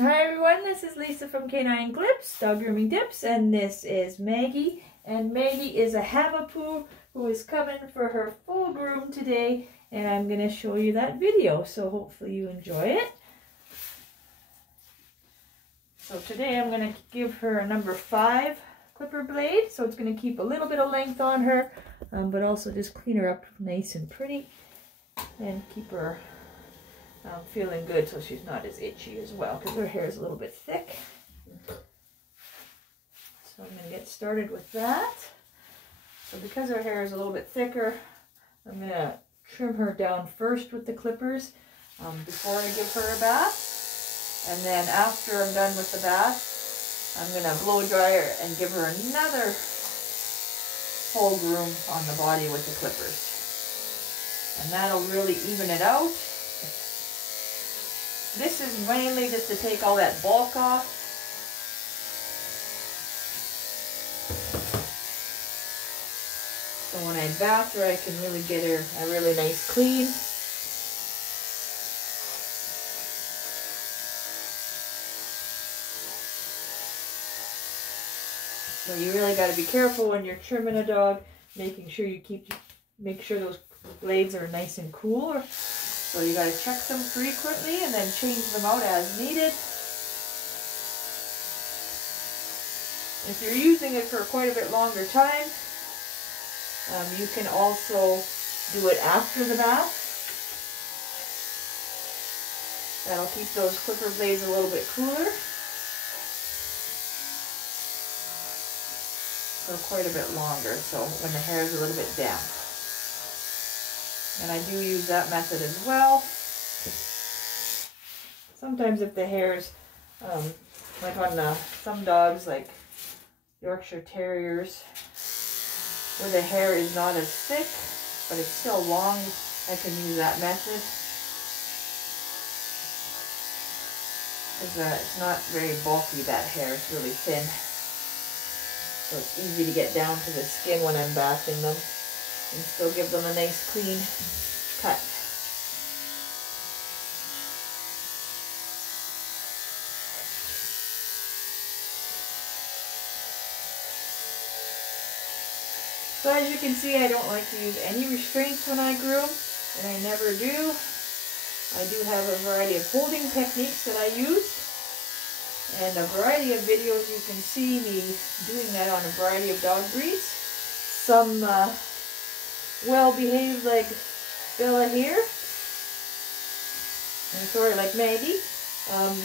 Hi everyone, this is Lisa from Canine Clips, Dog Grooming Tips, and this is Maggie. And Maggie is a Havapoo who is coming for her full groom today, and I'm going to show you that video, so hopefully you enjoy it. So today I'm going to give her a number 5 clipper blade, so it's going to keep a little bit of length on her, but also just clean her up nice and pretty, and keep her feeling good so she's not as itchy as well, because her hair is a little bit thick. So I'm going to get started with that. So because her hair is a little bit thicker, I'm going to trim her down first with the clippers before I give her a bath. And then after I'm done with the bath, I'm going to blow dry her and give her another full groom on the body with the clippers. And that'll really even it out. This is mainly just to take all that bulk off. So when I bath her, I can really get her a really nice clean. So you really got to be careful when you're trimming a dog, making sure you make sure those blades are nice and cool. So you got to check them frequently and then change them out as needed. If you're using it for quite a bit longer time, you can also do it after the bath. That'll keep those clipper blades a little bit cooler for quite a bit longer, so when the hair is a little bit damp. And I do use that method as well. Sometimes if the hair's, like on some dogs like Yorkshire Terriers, where the hair is not as thick, but it's still long, I can use that method. Because it's not very bulky, that hair, it's really thin. So it's easy to get down to the skin when I'm bathing them, and still give them a nice clean cut. So as you can see, I don't like to use any restraints when I groom, and I never do. I do have a variety of holding techniques that I use, and a variety of videos you can see me doing that on a variety of dog breeds. Some well-behaved like Bella here, and sort of like Maggie,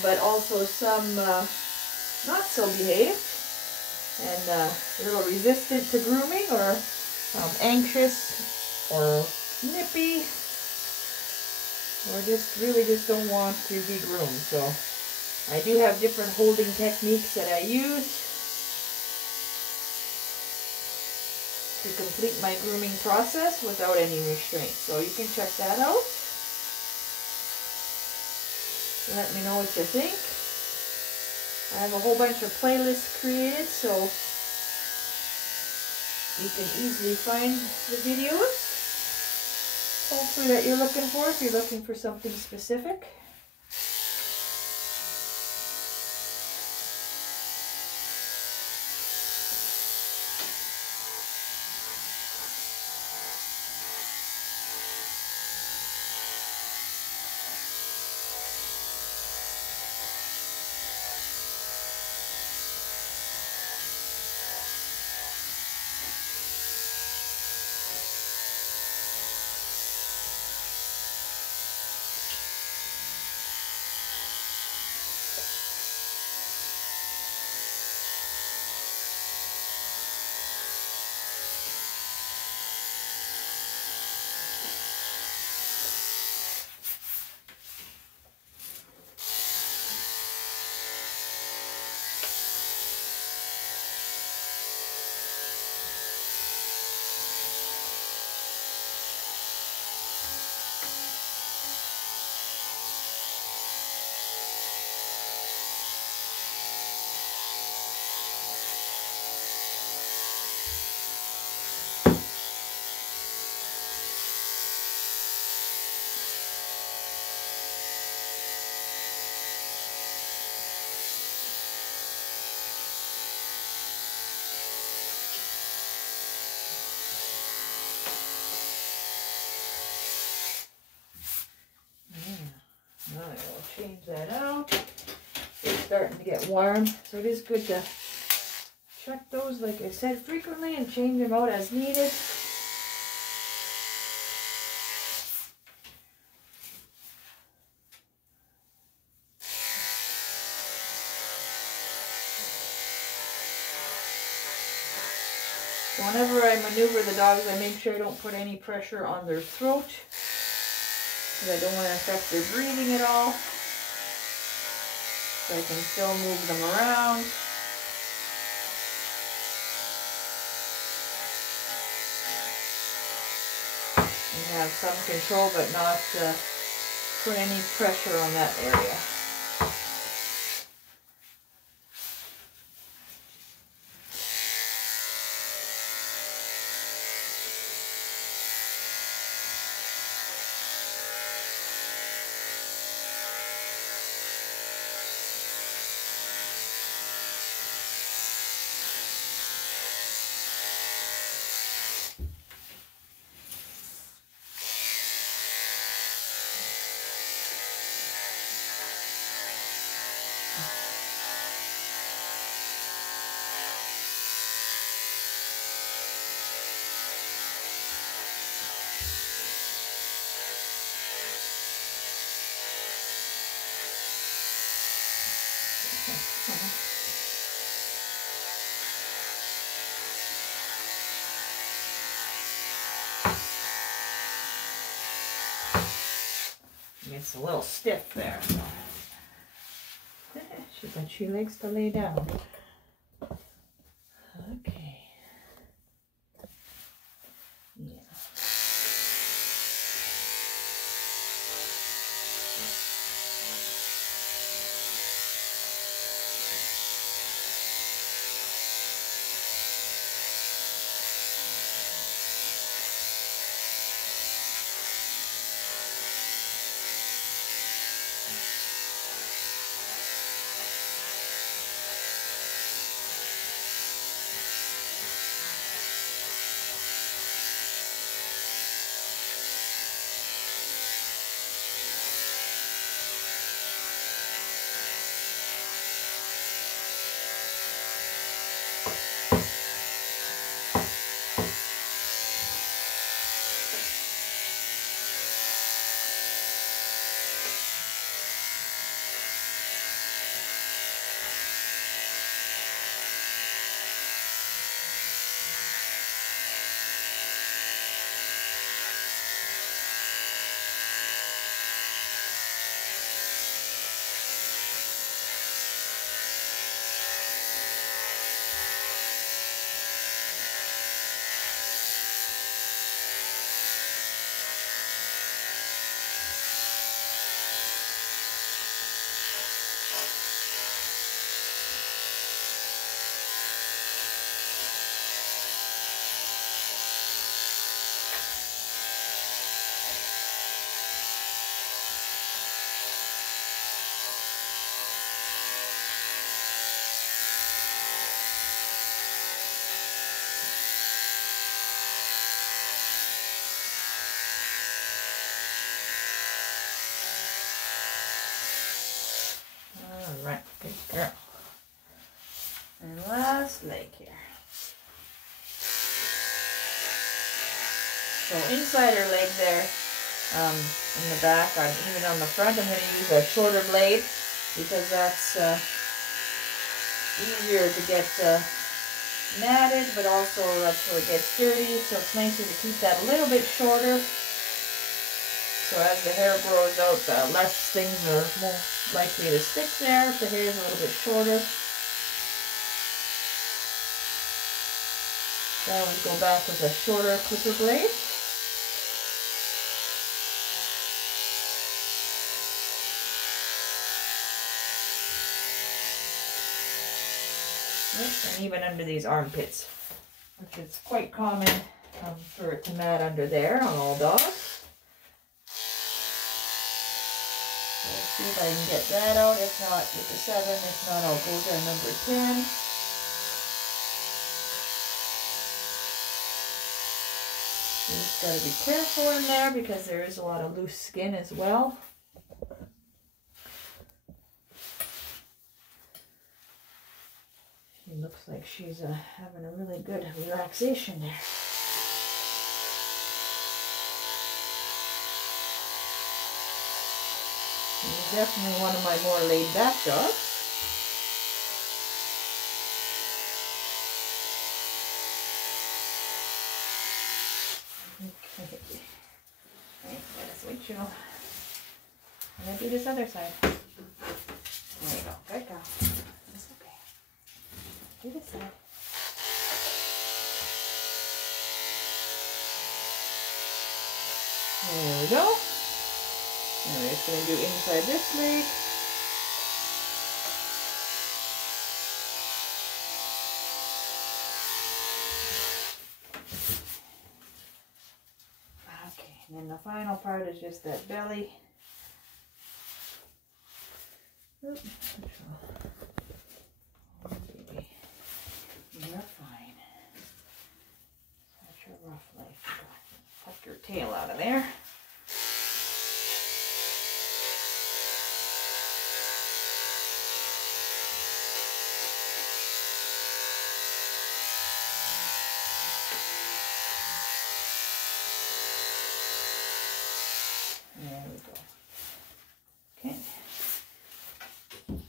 but also some not so behaved and a little resistant to grooming, or anxious or nippy, or just don't want to be groomed. So I do have different holding techniques that I use to complete my grooming process without any restraints. So you can check that out. Let me know what you think. I have a whole bunch of playlists created, so you can easily find the videos, hopefully, that you're looking for, if you're looking for something specific. change that out. It's starting to get warm, so it is good to check those, like I said, frequently and change them out as needed. Whenever I maneuver the dogs, I make sure I don't put any pressure on their throat, because I don't want to affect their breathing at all. So I can still move them around. And have some control, but not put any pressure on that area. It's a little stiff there. But she likes to lay down. Okay. Yeah. Alright, good girl. And last leg here. So inside her leg there, in the back, even on the front, I'm going to use a shorter blade because that's easier to get matted, but also that's where it gets dirty, so it's nicer to keep that a little bit shorter. So as the hair grows out, less things are more likely to stick there if the hair is a little bit shorter. So I always go back with a shorter clipper blade. And even under these armpits, which is quite common for it to mat under there on all dogs. See if I can get that out. If not, with the 7. If not, I'll go to number 10. You just got to be careful in there because there is a lot of loose skin as well. looks like she's having a really good relaxation there. She's definitely one of my more laid back dogs. Okay. Right, gotta switch you. I'm gonna do this other side. There you go. Good girl. That's okay. Do this side. There we go. Now we're just going to do inside this leg. Okay, and then the final part is just that belly. Oops, oh, baby. You're fine. Such a rough life. Tuck your tail out of there. There we go. Okay.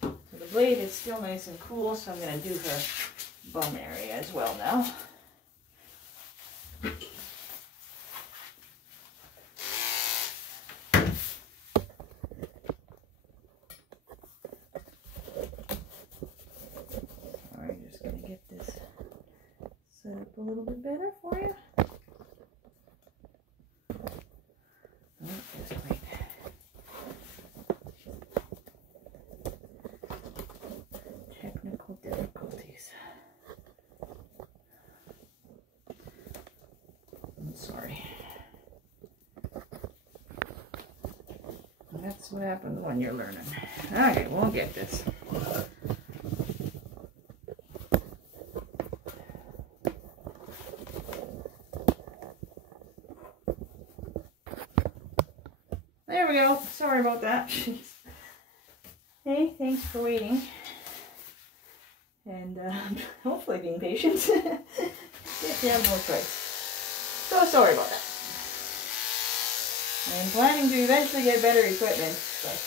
So the blade is still nice and cool, so I'm going to do her bum area as well now. Alright, just going to get this set up a little bit better for you. Just wait. Technical difficulties. I'm sorry. That's what happens when you're learning. Okay, we'll get this. There we go. Sorry about that. Hey, thanks for waiting. And hopefully being patient. If you have no choice. So sorry about that. I'm planning to eventually get better equipment, but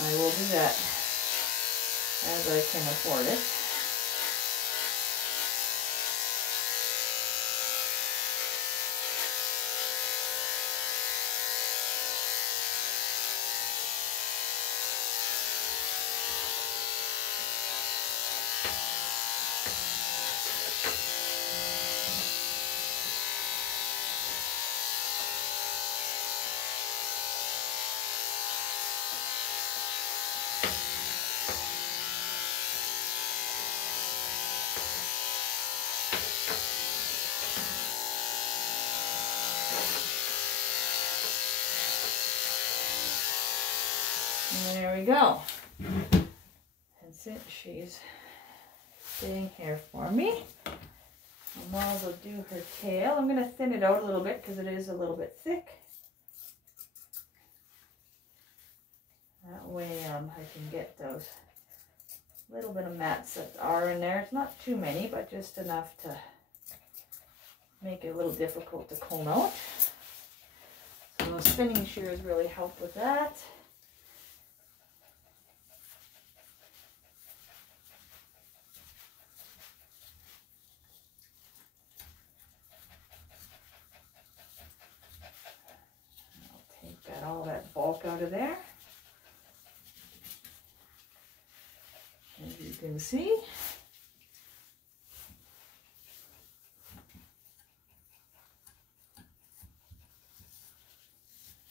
I will do that as I can afford it. There we go. And since she's sitting here for me, I might as well do her tail. I'm going to thin it out a little bit because it is a little bit thick. That way I can get those little bit of mats that are in there. It's not too many, but just enough to make it a little difficult to comb out. So those spinning shears really help with that. All that bulk out of there, as you can see.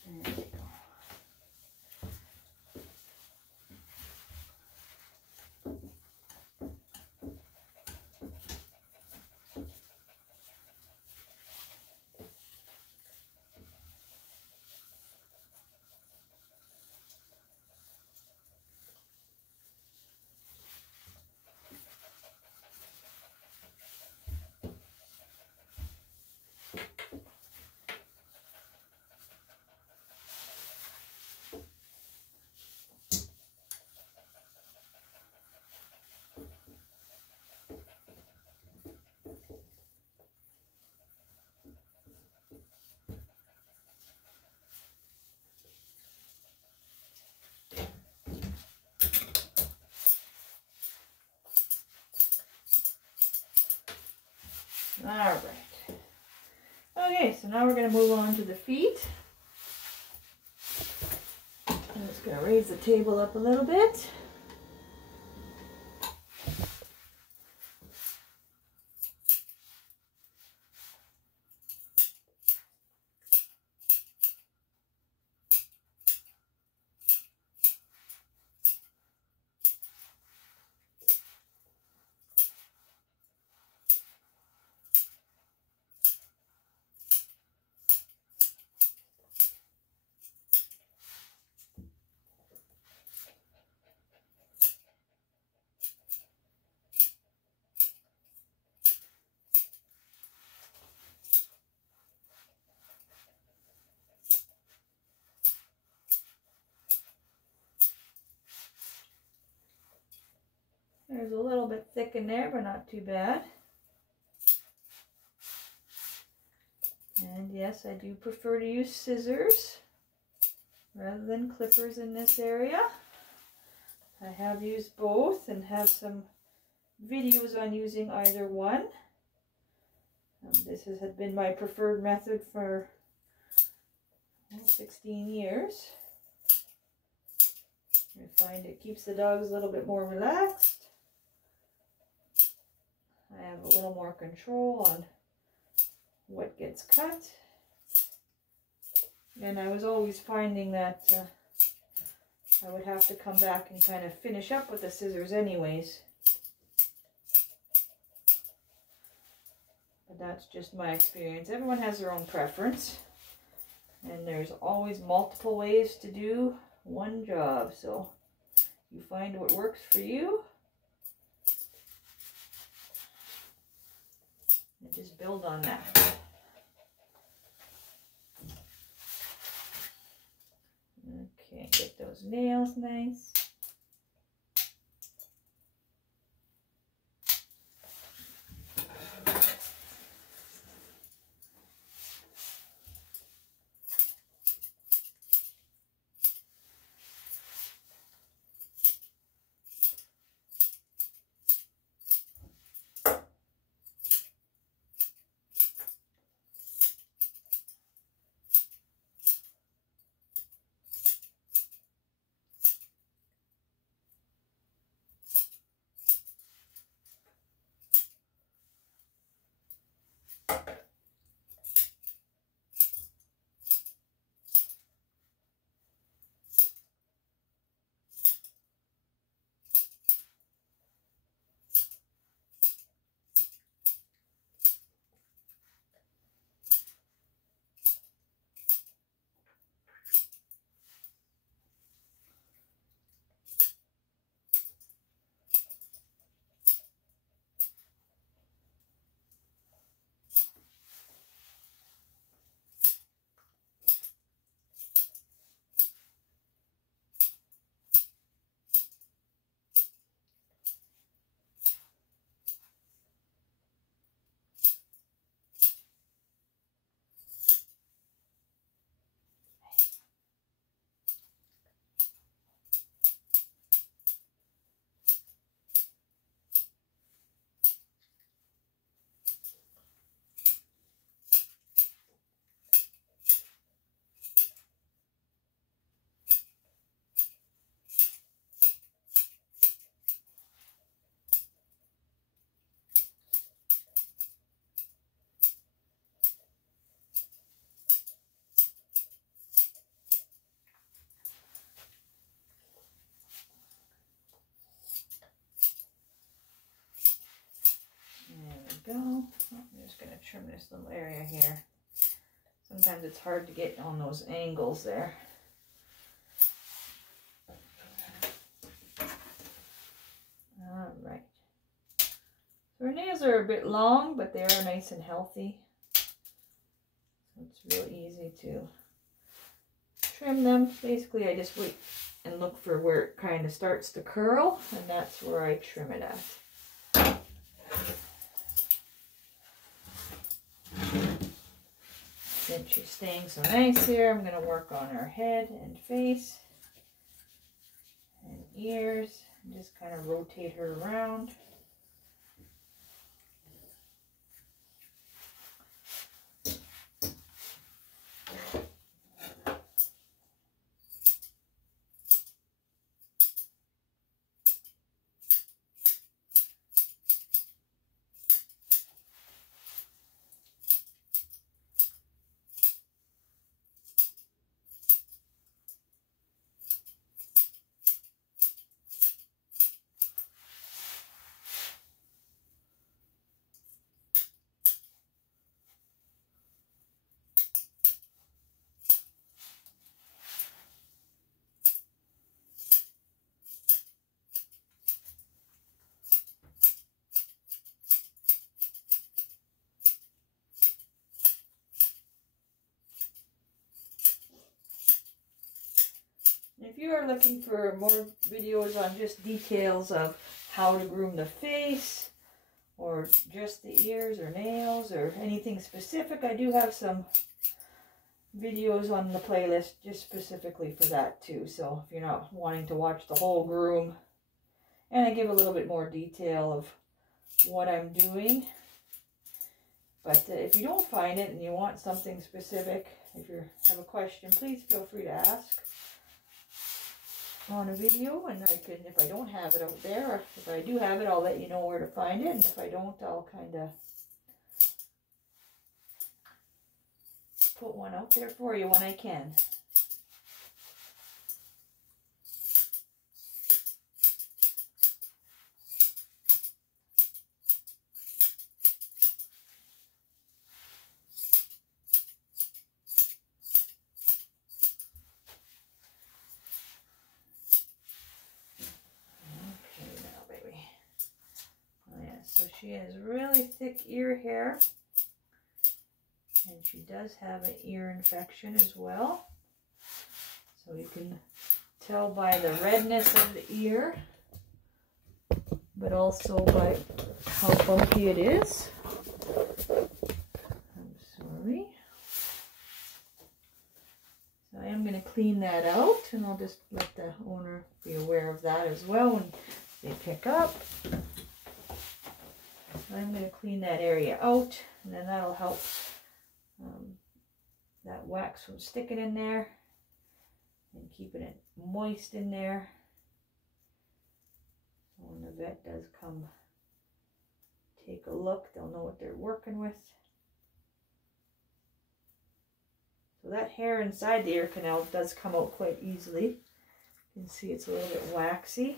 There we go. Alright. Okay, so now we're going to move on to the feet. I'm just going to raise the table up a little bit. There's a little bit thick in there, but not too bad. And yes, I do prefer to use scissors rather than clippers in this area. I have used both and have some videos on using either one. This has been my preferred method for 16 years. I find it keeps the dogs a little bit more relaxed. I have a little more control on what gets cut. And I was always finding that I would have to come back and kind of finish up with the scissors anyways. But that's just my experience. Everyone has their own preference. And there's always multiple ways to do one job. So you find what works for you. And just build on that. Okay, get those nails nice. Go. Oh, I'm just going to trim this little area here. Sometimes it's hard to get on those angles there. Alright. So her nails are a bit long, but they are nice and healthy. So it's real easy to trim them. Basically, I just wait and look for where it kind of starts to curl, and that's where I trim it at. Since she's staying so nice here, I'm going to work on her head and face and ears and just kind of rotate her around. if you are looking for more videos on just details of how to groom the face, or just the ears or nails or anything specific, I do have some videos on the playlist just specifically for that too. So if you're not wanting to watch the whole groom, and I give a little bit more detail of what I'm doing. But if you don't find it and you want something specific, if you have a question, please feel free to ask on a video, and I can, if I don't have it out there, or if I do have it, I'll let you know where to find it, and if I don't, I'll kind of put one out there for you when I can. So she has really thick ear hair, and she does have an ear infection as well. So you can tell by the redness of the ear, but also by how bumpy it is. I'm sorry. So I am going to clean that out, and I'll just let the owner be aware of that as well when they pick up. I'm going to clean that area out, and then that'll help that wax from sticking in there and keeping it moist in there. So when the vet does come take a look, they'll know what they're working with. So that hair inside the ear canal does come out quite easily. You can see it's a little bit waxy.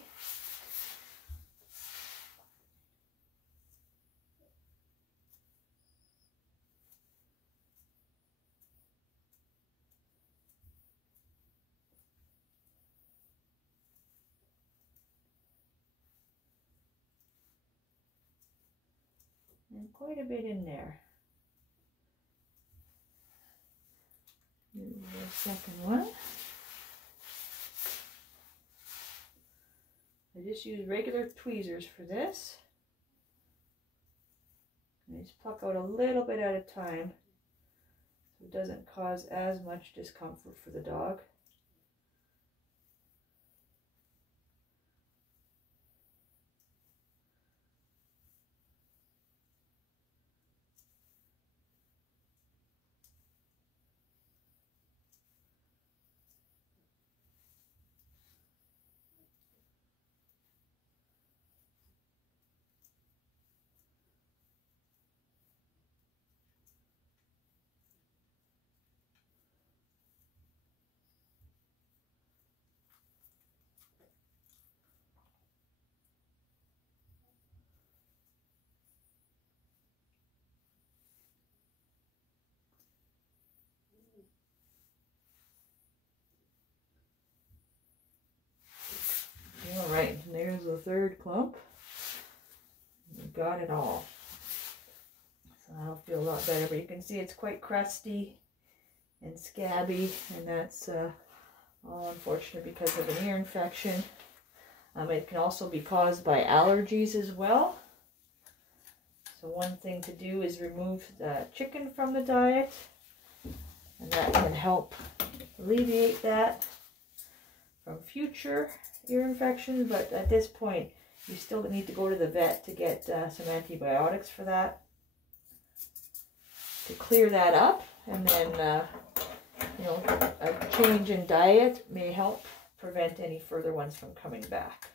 And quite a bit in there. Here's the second one. I just use regular tweezers for this. And I just pluck out a little bit at a time so it doesn't cause as much discomfort for the dog. All right, and there's the third clump. We got it all. So that'll feel a lot better, but you can see it's quite crusty and scabby, and that's all unfortunate because of an ear infection. It can also be caused by allergies as well. So one thing to do is remove the chicken from the diet, and that can help alleviate that from future ear infections. But at this point, you still need to go to the vet to get some antibiotics for that, to clear that up. And then you know, a change in diet may help prevent any further ones from coming back.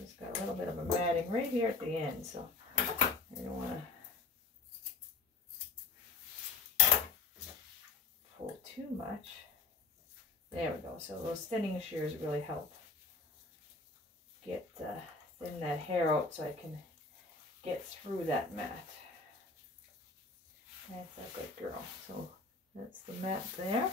It's got a little bit of a matting right here at the end, so I don't want to pull too much. There we go. So those thinning shears really help get thin that hair out so I can get through that mat. That's a good girl. So that's the mat there.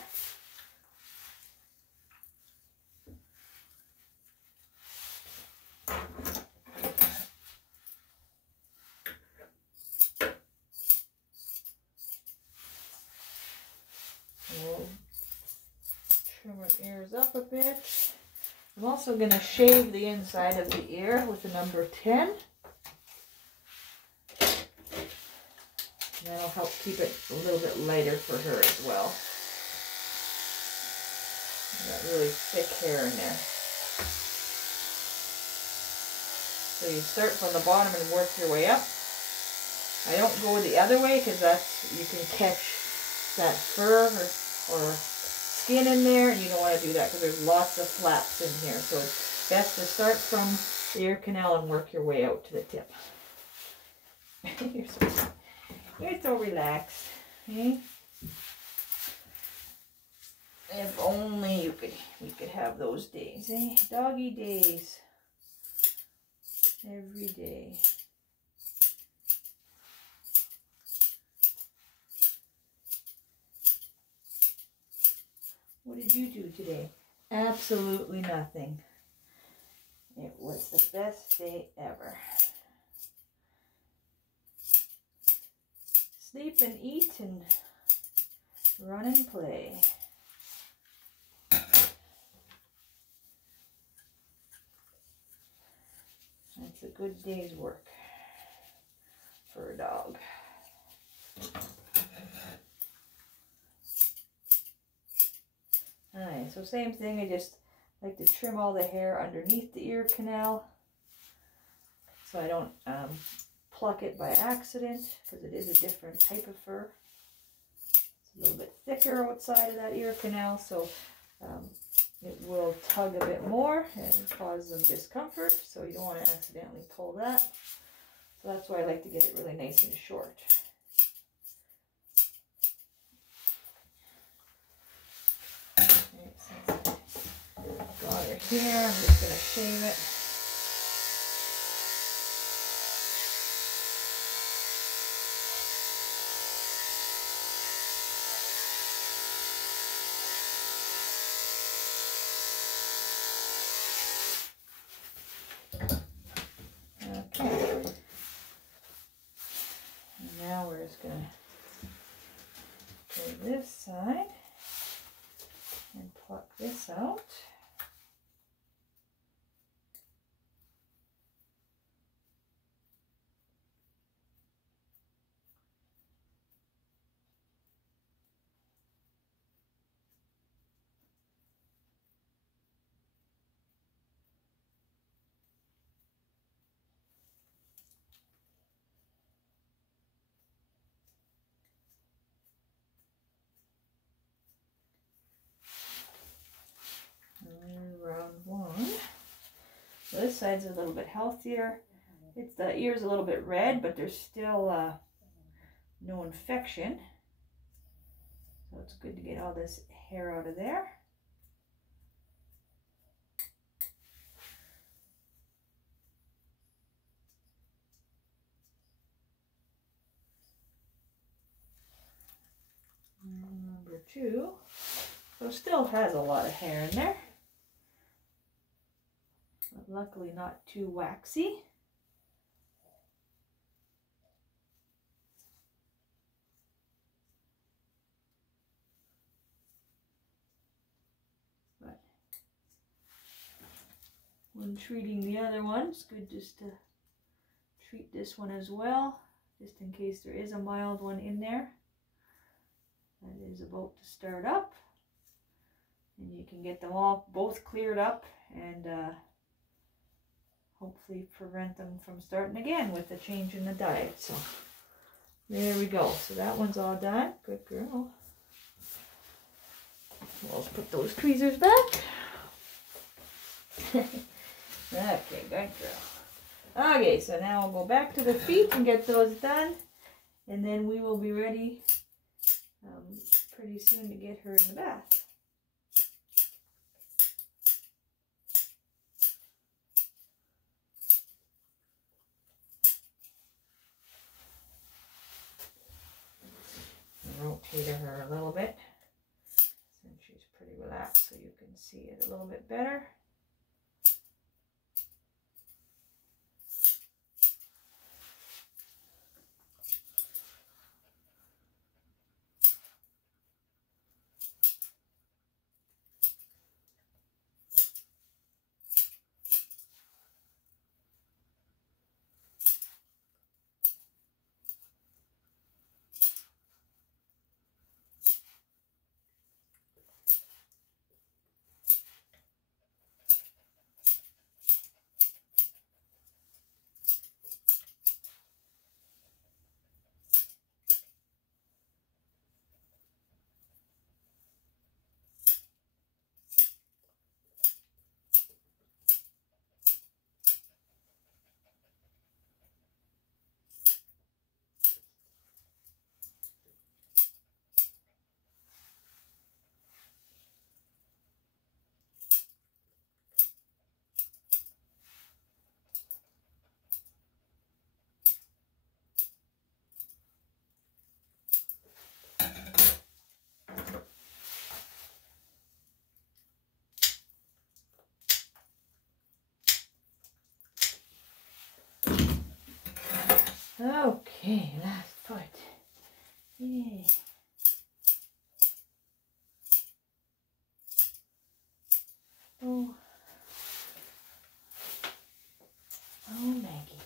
trim her ears up a bit. I'm also going to shave the inside of the ear with the number 10. And that'll help keep it a little bit lighter for her as well. Got really thick hair in there. So you start from the bottom and work your way up. I don't go the other way because that's, you can catch that fur or skin in there, and you don't want to do that because there's lots of flaps in here. So it's best to start from the ear canal and work your way out to the tip. You're so relaxed. Eh? If only we could have those days, eh? Doggy days. Every day. What did you do today? Absolutely nothing. It was the best day ever. Sleep and eat and run and play. That's a good day's work for a dog. Alright, so same thing, I just like to trim all the hair underneath the ear canal so I don't pluck it by accident, because it is a different type of fur. It's a little bit thicker outside of that ear canal, so it will tug a bit more and cause some discomfort, so you don't want to accidentally pull that. So that's why I like to get it really nice and short. Got her here, I'm just going to shave it. Okay. And now we're just going to go this side and pluck this out. Round one. So this side's a little bit healthier. It's the ear's a little bit red, but there's still no infection. So it's good to get all this hair out of there. Number 2. So still has a lot of hair in there, but luckily not too waxy. But when treating the other one, it's good just to treat this one as well, just in case there is a mild one in there that is about to start up. And you can get them all both cleared up and hopefully prevent them from starting again with the change in the diet. So there we go. So that one's all done. Good girl. We'll put those tweezers back. Okay, good girl. Okay, so now we'll go back to the feet and get those done. And then we will be ready pretty soon to get her in the bath. Rotate her a little bit since she's pretty relaxed, so you can see it a little bit better. Okay, last foot. Yay. Oh. Oh, Maggie.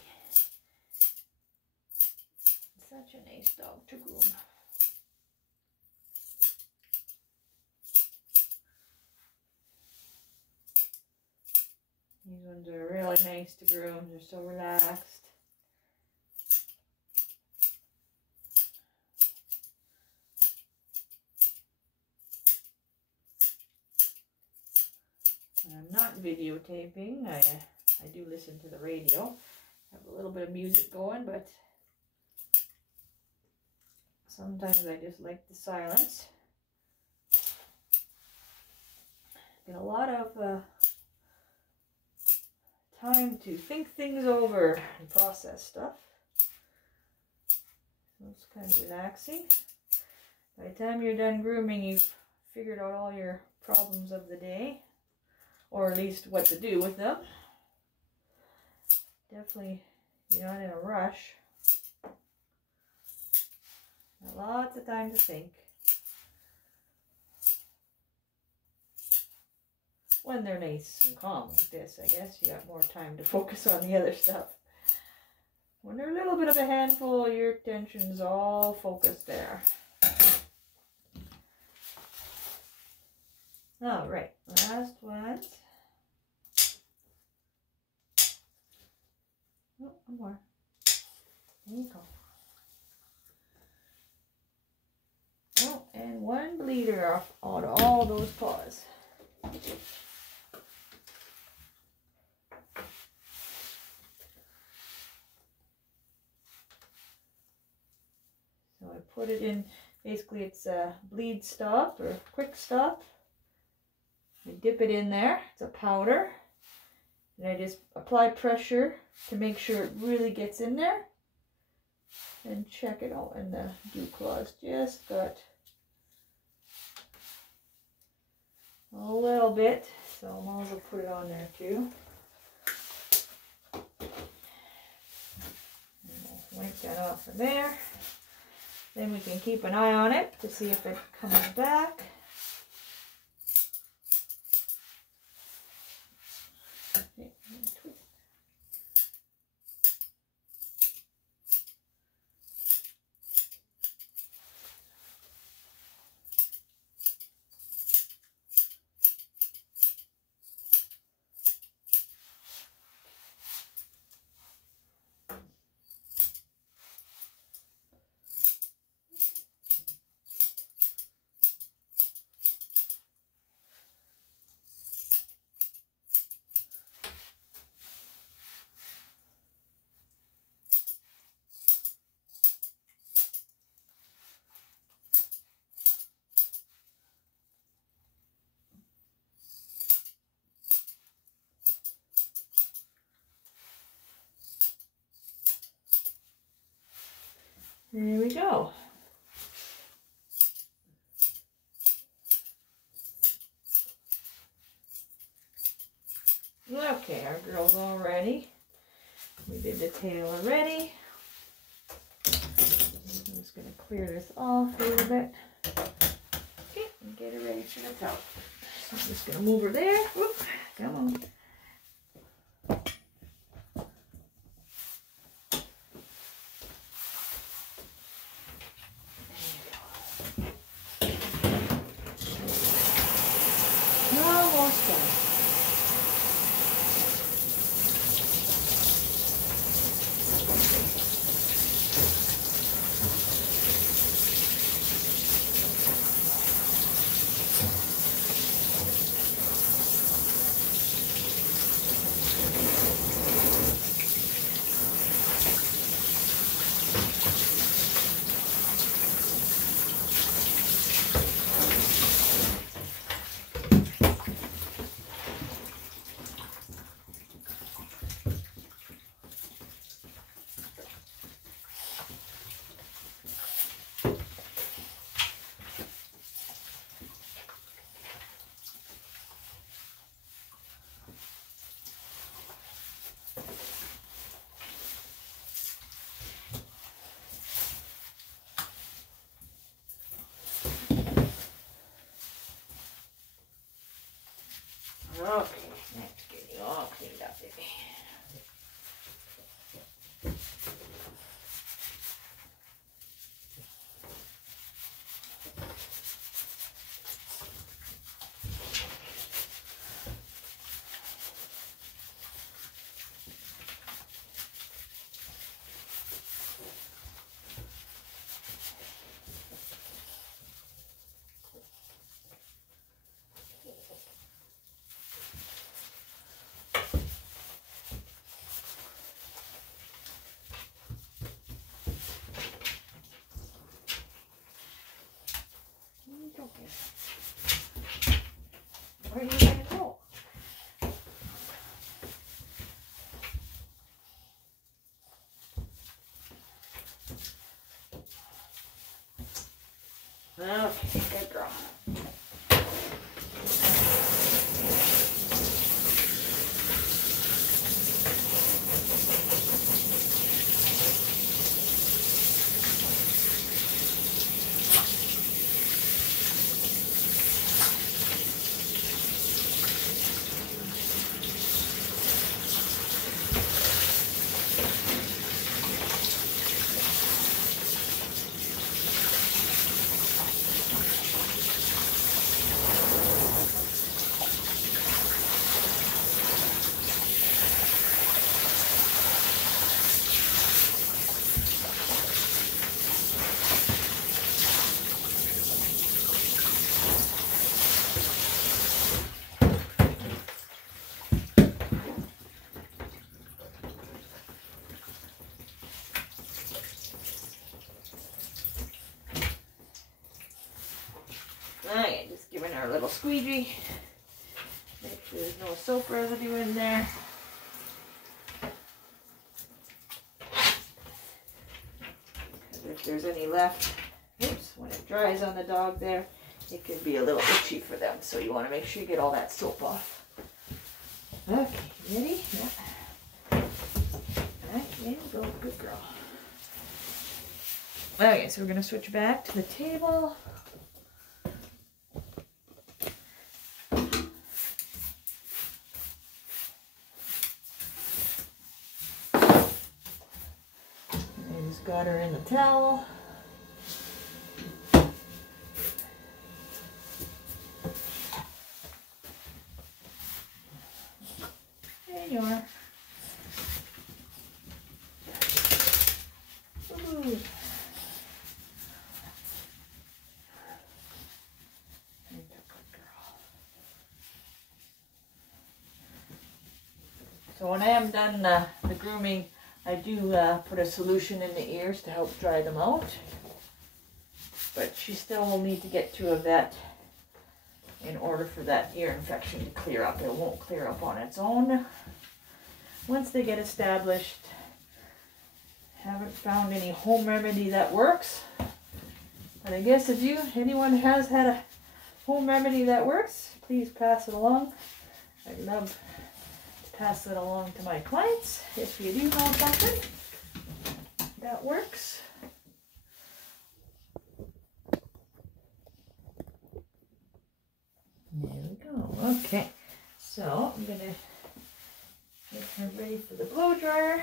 Such a nice dog to groom. These ones are really nice to groom. They're so relaxed. And I'm not videotaping. I do listen to the radio. Have a little bit of music going, but sometimes I just like the silence. Get a lot of time to think things over and process stuff. So it's kind of relaxing. By the time you're done grooming, you've figured out all your problems of the day, or at least what to do with them. Definitely, you're not in a rush. Got lots of time to think. When they're nice and calm like this, I guess you got more time to focus on the other stuff. When they're a little bit of a handful, your attention's all focused there. All right, last one. Oh, one more. There you go. Oh, and one bleeder off out of all those paws. So I put it in, basically it's a bleed stop or quick stop. I dip it in there, it's a powder. And I just apply pressure to make sure it really gets in there. And check it out, and the dew claws just got a little bit, so I might as well put it on there too. And we'll wipe that off of there. Then we can keep an eye on it to see if it comes back. There we go. Okay, our girl's all ready. We did the tail already. I'm just going to clear this off a little bit. Okay, and get her ready for the top. I'm just going to move her there. Whoop, come on. Almost done. Okay, let's get you all cleaned up, baby. Where are you going to go? Okay, good girl. Okay, just giving her a little squeegee. Make sure there's no soap residue in there. If there's any left, oops, when it dries on the dog there, it can be a little itchy for them. So you want to make sure you get all that soap off. Okay, ready? Yeah. Okay, go, good girl. Okay, so we're going to switch back to the table. Got her in the towel. There you are. Ooh. So when I am done the grooming, I do put a solution in the ears to help dry them out, but she still will need to get to a vet in order for that ear infection to clear up. It won't clear up on its own. Once they get established, haven't found any home remedy that works, but I guess if anyone has had a home remedy that works, please pass it along. I'd love pass it along to my clients if you do know something that works. There we go. Okay, so I'm gonna get her ready for the blow dryer.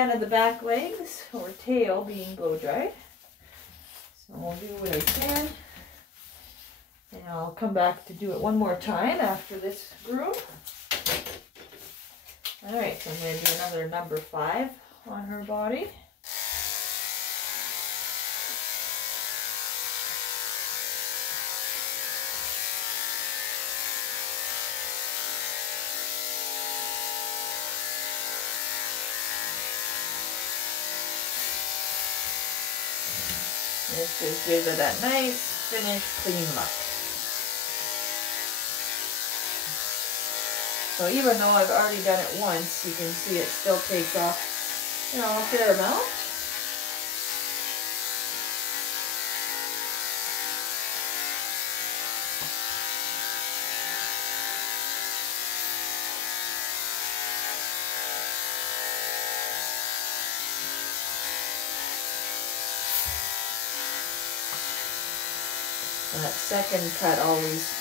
fan of the back legs or tail being blow dried. So I'll do what I can. And I'll come back to do it one more time after this groom. Alright, so I'm going to do another number 5 on her body. This just gives it that nice, finished, clean look. So even though I've already done it once, you can see it still takes off, you know, a fair amount. And that second cut always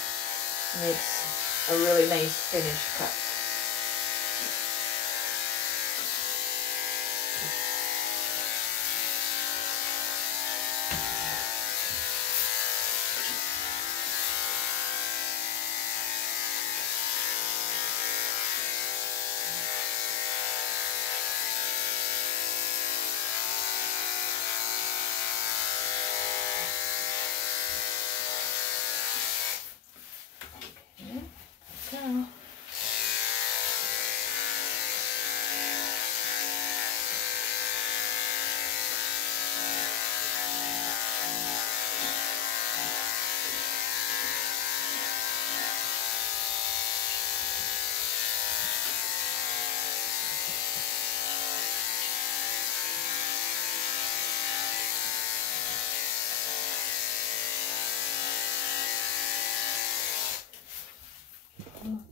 makes a really nice finished cut.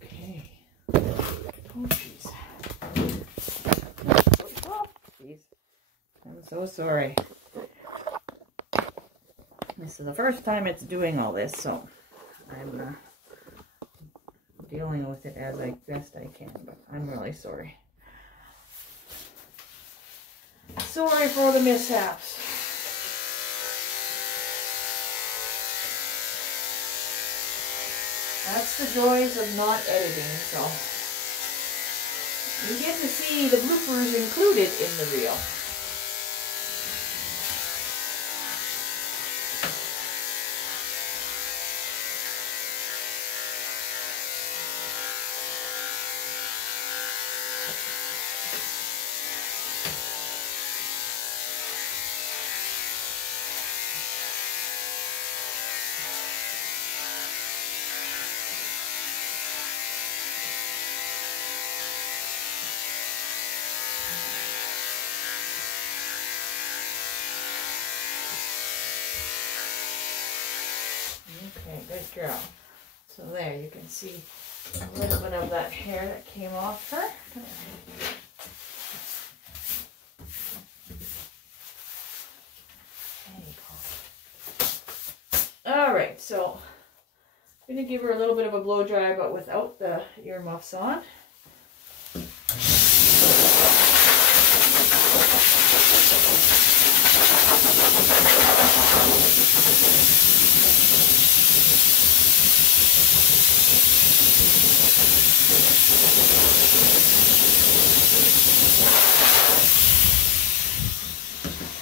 Okay. Oh, jeez. Oh, jeez. I'm so sorry. This is the first time it's doing all this, so I'm dealing with it as best I can, but I'm really sorry. Sorry for the mishaps. That's the joys of not editing, so you get to see the bloopers included in the reel. Okay, good girl. So there, you can see a little bit of that hair that came off her. Alright, so I'm going to give her a little bit of a blow dry, but without the earmuffs on.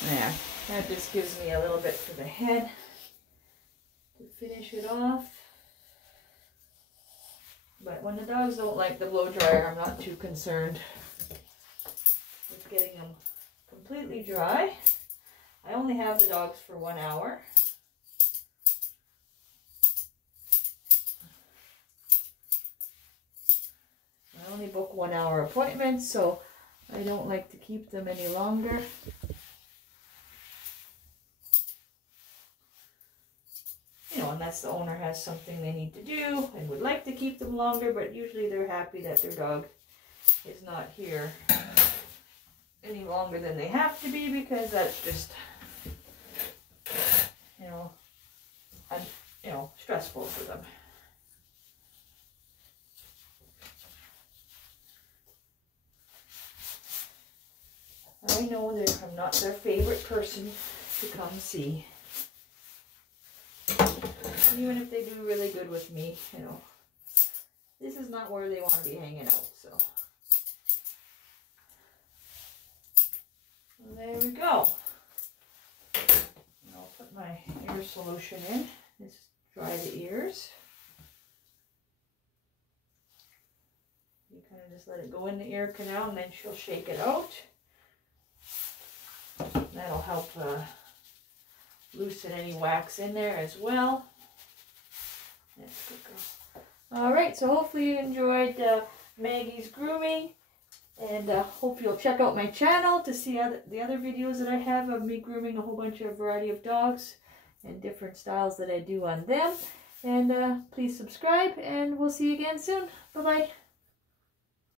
There, that just gives me a little bit for the head to finish it off. But when the dogs don't like the blow dryer, I'm not too concerned with getting them completely dry. I only have the dogs for 1 hour. I only book 1 hour appointments, so I don't like to keep them any longer. You know, unless the owner has something they need to do and would like to keep them longer, but usually they're happy that their dog is not here any longer than they have to be, because that's just, you know, stressful for them. I know that I'm not their favorite person to come see. Even if they do really good with me, you know, this is not where they want to be hanging out, so. And there we go. And I'll put my ear solution in. Just dry the ears. You kind of just let it go in the ear canal and then she'll shake it out. That'll help loosen any wax in there as well. That's good girl. Alright, so hopefully you enjoyed Maggie's grooming. And hope you'll check out my channel to see the other videos that I have of me grooming a whole bunch of variety of dogs and different styles that I do on them. And please subscribe, and we'll see you again soon. Bye-bye.